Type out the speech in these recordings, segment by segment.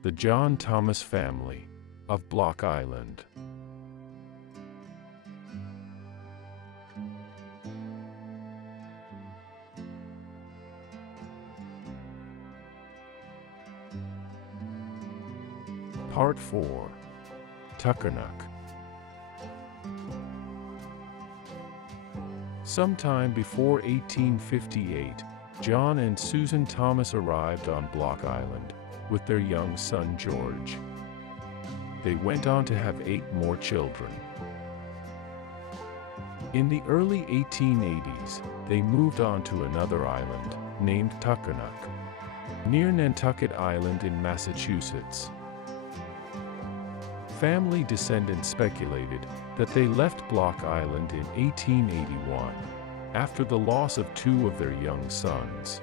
The John Thomas family of Block Island. Part 4. Tuckernuck. Sometime before 1858, John and Susan Thomas arrived on Block Island with their young son George. They went on to have 8 more children. In the early 1880s, they moved on to another island, named Tuckernuck, near Nantucket Island in Massachusetts. Family descendants speculated that they left Block Island in 1881, after the loss of 2 of their young sons.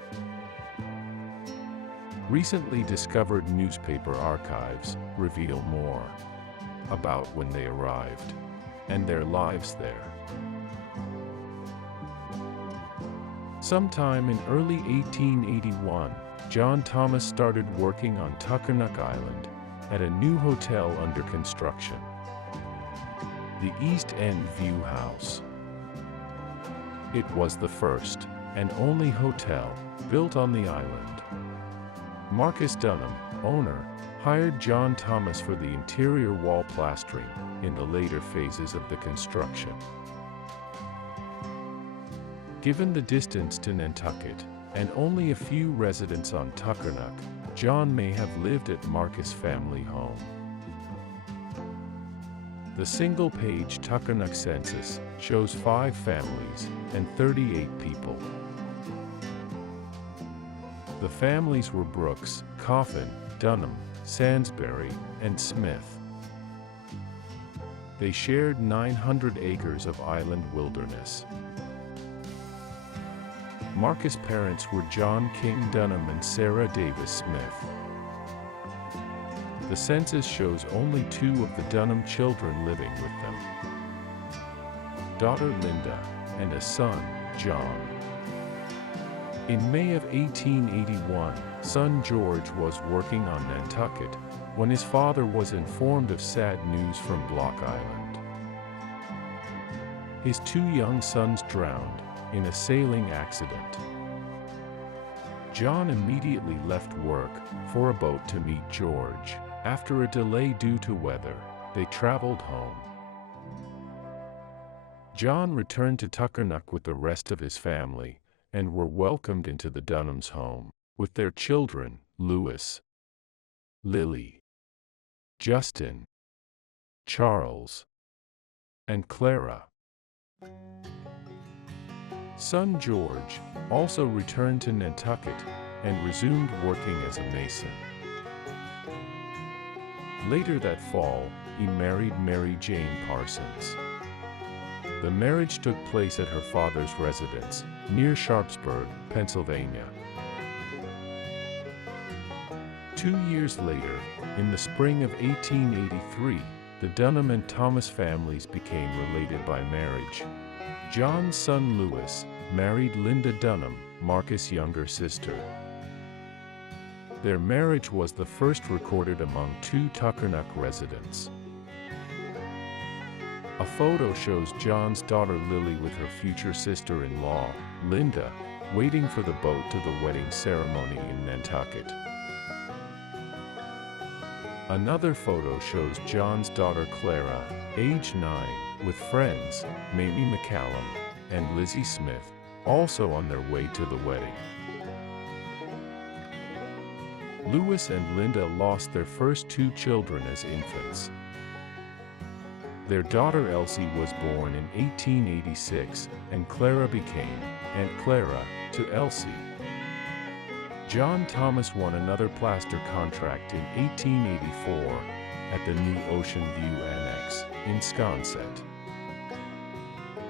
Recently discovered newspaper archives reveal more about when they arrived and their lives there. Sometime in early 1881, John Thomas started working on Tuckernuck Island at a new hotel under construction, the East End View House. It was the first and only hotel built on the island. Marcus Dunham, owner, hired John Thomas for the interior wall plastering in the later phases of the construction. Given the distance to Nantucket and only a few residents on Tuckernuck, John may have lived at Marcus' family home. The single-page Tuckernuck census shows 5 families and 38 people. The families were Brooks, Coffin, Dunham, Sansbury, and Smith. They shared 900 acres of island wilderness. Marcus' parents were John King Dunham and Sarah Davis Smith. The census shows only 2 of the Dunham children living with them: daughter Linda and a son, John. In May of 1881, son George was working on Nantucket when his father was informed of sad news from Block Island. His 2 young sons drowned in a sailing accident. John immediately left work for a boat to meet George. After a delay due to weather, they traveled home. John returned to Tuckernuck with the rest of his family and were welcomed into the Dunhams' home with their children, Louis, Lily, Justin, Charles, and Clara. Son George also returned to Nantucket and resumed working as a mason. Later that fall, he married Mary Jane Parsons. The marriage took place at her father's residence, near Sharpsburg, Pennsylvania. 2 years later, in the spring of 1883, the Dunham and Thomas families became related by marriage. John's son Louis married Linda Dunham, Marcus' younger sister. Their marriage was the first recorded among 2 Tuckernuck residents. A photo shows John's daughter Lily with her future sister-in-law, Linda, waiting for the boat to the wedding ceremony in Nantucket. Another photo shows John's daughter Clara, age 9, with friends, Mamie McCallum and Lizzie Smith, also on their way to the wedding. Louis and Linda lost their first 2 children as infants. Their daughter Elsie was born in 1886, and Clara became Aunt Clara to Elsie. John Thomas won another plaster contract in 1884 at the new Ocean View Annex in Sconset.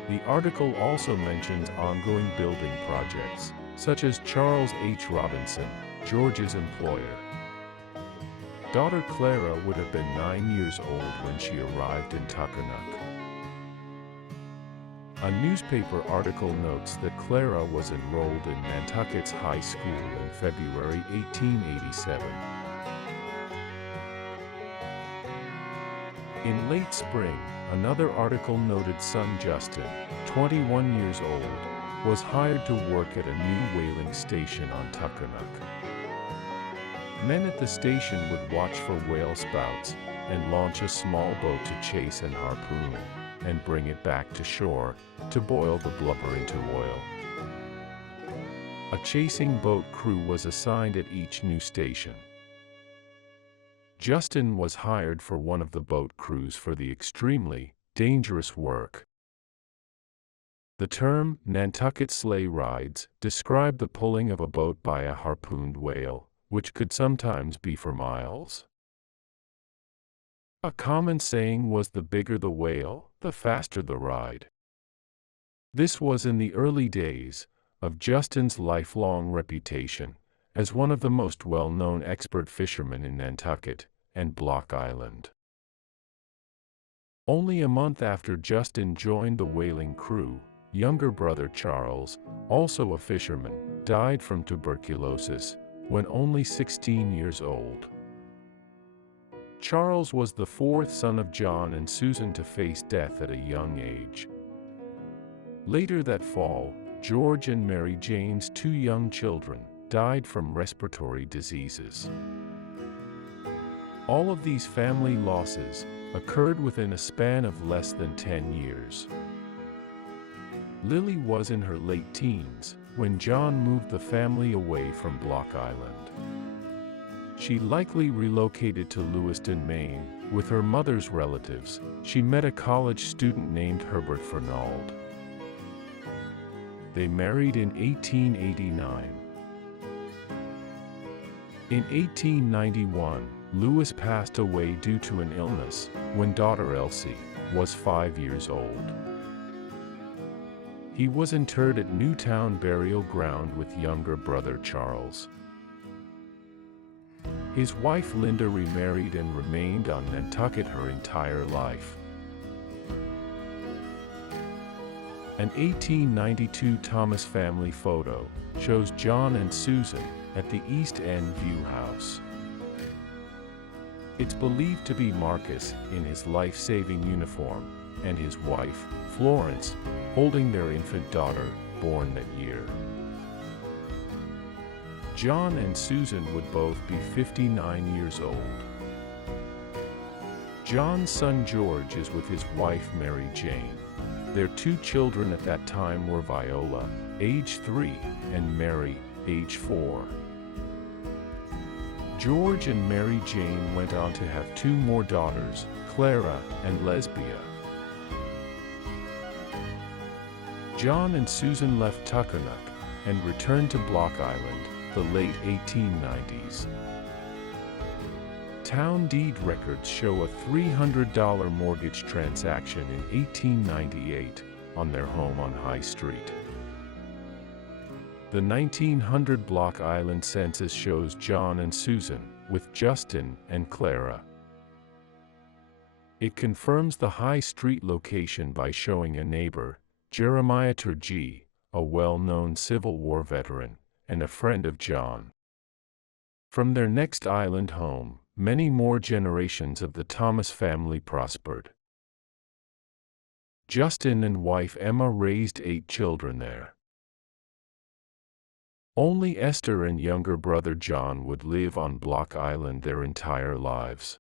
The article also mentions ongoing building projects, such as Charles H. Robinson, George's employer. Daughter Clara would have been 9 years old when she arrived in Tuckernuck. A newspaper article notes that Clara was enrolled in Nantucket's high school in February 1887. In late spring, another article noted son Justin, 21 years old, was hired to work at a new whaling station on Tuckernuck. Men at the station would watch for whale spouts and launch a small boat to chase and harpoon, and bring it back to shore to boil the blubber into oil. A chasing boat crew was assigned at each new station. Justin was hired for one of the boat crews for the extremely dangerous work. The term Nantucket sleigh rides described the pulling of a boat by a harpooned whale, which could sometimes be for miles. A common saying was, the bigger the whale, the faster the ride. This was in the early days of Justin's lifelong reputation as one of the most well-known expert fishermen in Nantucket and Block Island. Only a month after Justin joined the whaling crew, younger brother Charles, also a fisherman, died from tuberculosis when only 16 years old. Charles was the fourth son of John and Susan to face death at a young age. Later that fall, George and Mary Jane's two young children died from respiratory diseases. All of these family losses occurred within a span of less than 10 years. Lily was in her late teens when John moved the family away from Block Island. She likely relocated to Lewiston, Maine, with her mother's relatives. She met a college student named Herbert Fernald. They married in 1889. In 1891, Lewis passed away due to an illness when daughter Elsie was 5 years old. He was interred at Newtown Burial Ground with younger brother Charles. His wife Linda remarried and remained on Nantucket her entire life. An 1892 Thomas family photo shows John and Susan at the East End View House. It's believed to be Marcus in his life-saving uniform and his wife, Florence, holding their infant daughter, born that year. John and Susan would both be 59 years old. John's son George is with his wife Mary Jane. Their two children at that time were Viola, age 3, and Mary, age 4. George and Mary Jane went on to have two more daughters, Clara and Lesbia. John and Susan left Tuckernuck and returned to Block Island the late 1890s. Town deed records show a $300 mortgage transaction in 1898 on their home on High Street. The 1900 Block Island census shows John and Susan with Justin and Clara. It confirms the High Street location by showing a neighbor, Jeremiah Turgee, a well-known Civil War veteran and a friend of John. From their next island home, many more generations of the Thomas family prospered. Justin and wife Emma raised 8 children there. Only Esther and younger brother John would live on Block Island their entire lives.